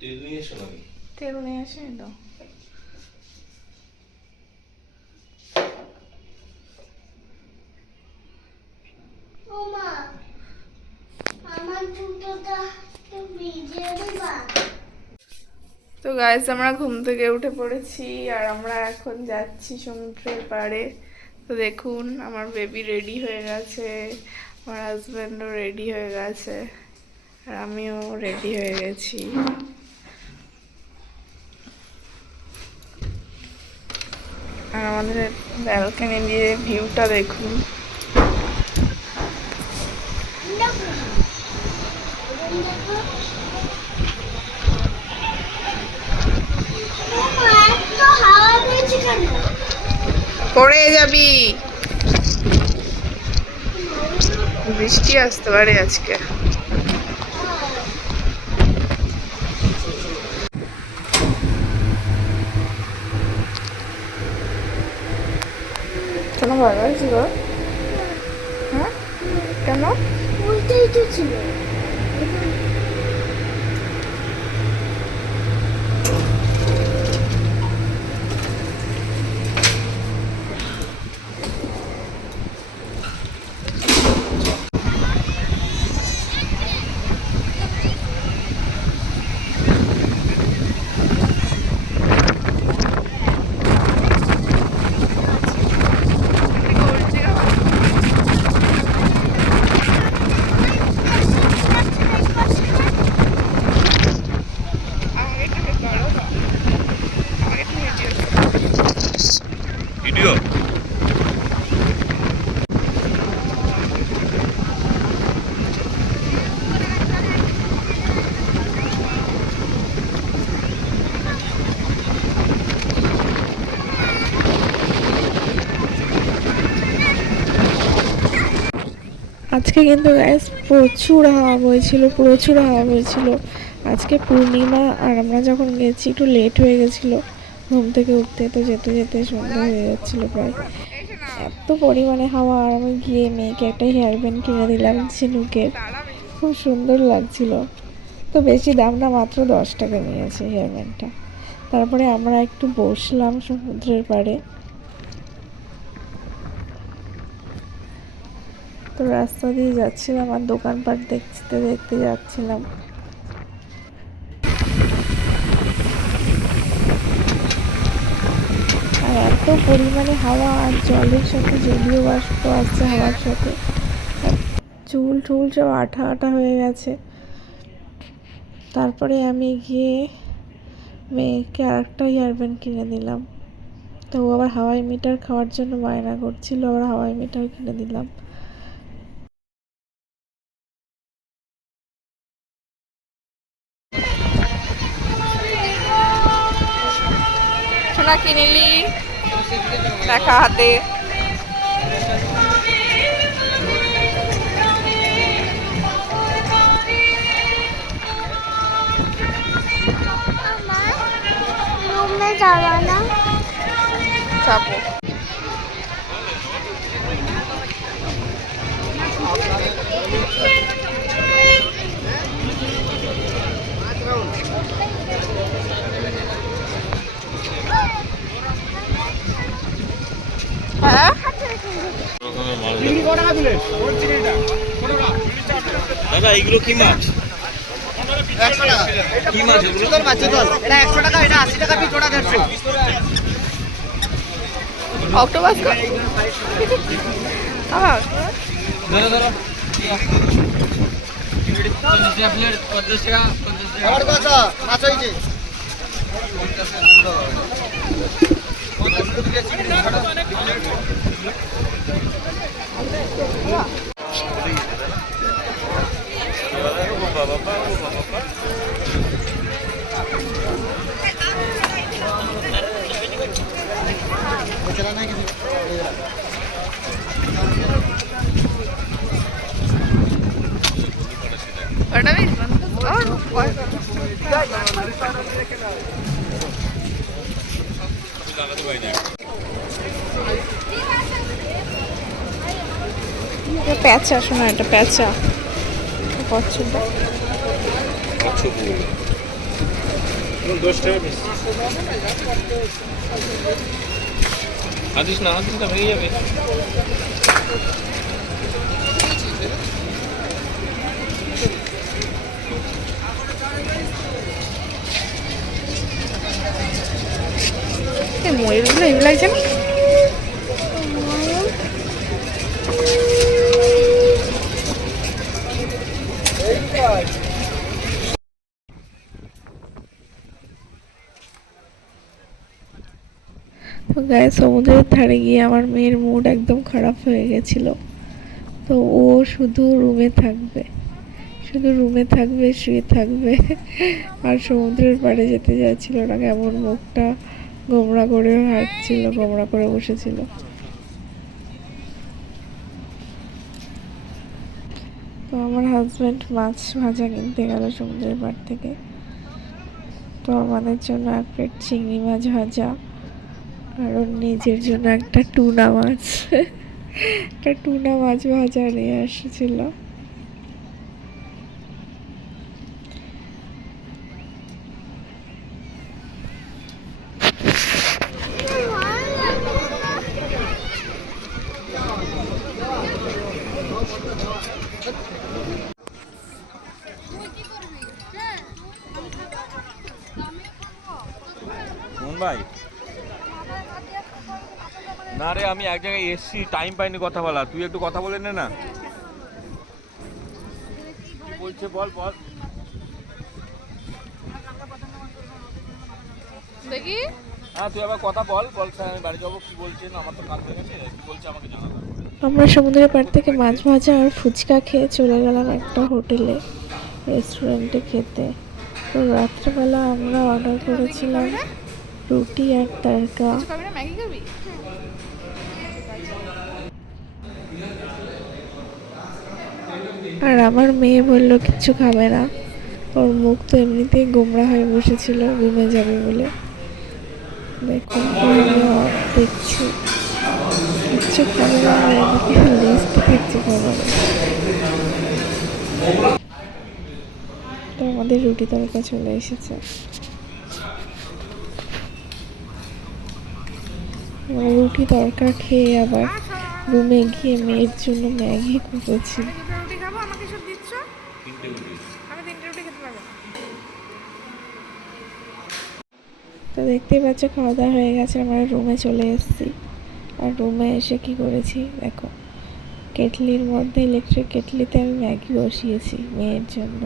তেল নিয়ে এসো নাকি? তেল নিয়ে আসে দিবা তো গাইজ আমরা ঘুম থেকে উঠে পড়েছি আর আমরা এখন যাচ্ছি সমুদ্রের পাড়ে। তো দেখুন আমার বেবি রেডি হয়ে গেছে আমার হাজব্যান্ডও রেডি হয়ে গেছে আর আমিও রেডি হয়ে গেছি। আর আমাদের ব্যালকনি দিয়ে ভিউটা দেখুন। পড়ে যাবি। বৃষ্টি আসতে পারে আজকে কেন ভয় লাগছিল হ্যাঁ? কেন? উল্টেই তো ছিল। ভিডিও আজকে কিন্তু গ্যাস প্রচুর হাওয়া বইছিল, প্রচুর হাওয়া বইছিল। আজকে পূর্ণিমা আর আমরা যখন গেছি একটু লেট হয়ে গেছিল। ঘুম থেকে উঠতে, তো যেতে যেতে সন্ধ্যা হয়ে যাচ্ছিল প্রায়। এত পরিমাণে হাওয়া, আর আমি গিয়ে মেয়েকে একটা হেয়ার ব্যান্ড কিনে দিলাম, ঝিনুকের। খুব সুন্দর লাগছিল। তো বেশি দাম না, মাত্র দশ টাকা নিয়েছে হেয়ার ব্যান্ডটা তারপরে আমরা একটু বসলাম সমুদ্রের পাড়ে। তো রাস্তা দিয়ে যাচ্ছিলাম আর দোকানপাট দেখতে দেখতে যাচ্ছিলাম। এত পরিমাণে হাওয়া আর জলের সাথে জলীয় বাষ্প আসছে হাওয়ার সাথে। চুল টুল সব আঠা আঠা হয়ে গেছে। তারপরে আমি গিয়ে মেয়েকে আরেকটা ইয়ারব্যান্ড কিনে দিলাম। তো ও আবার হাওয়াই মিটার খাওয়ার জন্য বায়না করছিল, আবার হাওয়াই মিটার কিনে দিলাম। সোনা কি দেখা হাতে। আমার রুমে যাওয়া না চাপো হ্যাঁ দাদা এইগুলো কি মাছ? কি মাছ এগুলো? এটা একশো টাকা এটা আশি টাকা পিস ওটা দেড়শো। অক্টোপাস কর। আবার ধরো ধরো আমার কত মাছ হয়েছে ওটা বেশ প্যাঁচা শোনা এটা প্যাঁচা। কচ্ছপটা হাদিস না হাদিস না ভেঙে যাবে। ময়ূরগুলো এগুলো লাগছে তো গায়ে সমুদ্রের ধারে গিয়ে আমার মেয়ের মুড একদম খারাপ হয়ে গেছিল। তো ও শুধু রুমে থাকবে। শুধু রুমে থাকবে, শুয়ে থাকবে। আর সমুদ্রের পাড়ে যেতে যাচ্ছিল না, কেমন মুখটা গোমরা করে হাঁটছিল, গোমরা করে বসেছিল তো আমার হাজব্যান্ড মাছ ভাজা কিনতে গেল সমুদ্রের পাড় থেকে। তো আমাদের জন্য এক প্লেট চিংড়ি মাছ ভাজা আর ওর নিজের জন্য একটা টুনা মাছ। একটা টুনা মাছ ভাজা নিয়ে এসেছিল। মোহন ভাই। না রে আমি এক জায়গায় এসছি টাইম পাইনি কথা বলা তুই একটু কথা বলে নে না। বলছে বল বল। দেখি। হ্যাঁ তুই আবার কথা বল বল স্যার আমি বাড়ি যাব। কি বলছেন আমার তো কাজ হয়ে গেছে। কি বলছে আমাকে জানাব। আমরা সমুদ্রের পাড় থেকে মাছ ভাজা আর ফুচকা খেয়ে চলে গেলাম একটা হোটেলে রেস্টুরেন্টে খেতে। তো রাত্রেবেলা আমরা অর্ডার করেছিলাম রুটি আর তড়কা। কিছু না? আর আমার মেয়ে বলল কিচ্ছু খাবে না। ওর মুখ তো এমনিতেই গোমরা হয়ে বসেছিল রুমে যাবে বলে। দেখুন পরিবার দেখছি? কিচ্ছু খাবে না? খাবার। তো আমাদের রুটি তরকা চলে এসেছে। রুটি তরকা খেয়ে আবার রুমে গিয়ে মেয়ের জন্য ম্যাগি না তো দেখতেই পাচ্ছ খাওয়া দাওয়া হয়ে গেছে, আমরা রুমে চলে এসেছি। আর রুমে এসে কি করেছি, দেখো, কেটলির মধ্যে ইলেকট্রিক কেটলিতে আমি ম্যাগি বসিয়েছি মেয়ের জন্য।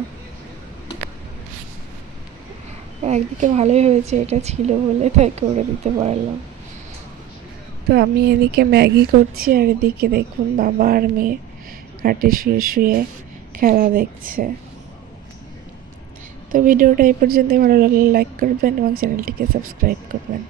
একদিকে ভালোই হয়েছে, এটা ছিল বলে তাই করে দিতে পারলাম। তো আমি এদিকে ম্যাগি করছি আর এদিকে দেখুন বাবা আর মেয়ে খাটে শুয়ে শুয়ে খেলা দেখছে। তো ভিডিওটা এই পর্যন্ত ভালো লাগলে লাইক করবেন এবং চ্যানেলটিকে সাবস্ক্রাইব করবেন।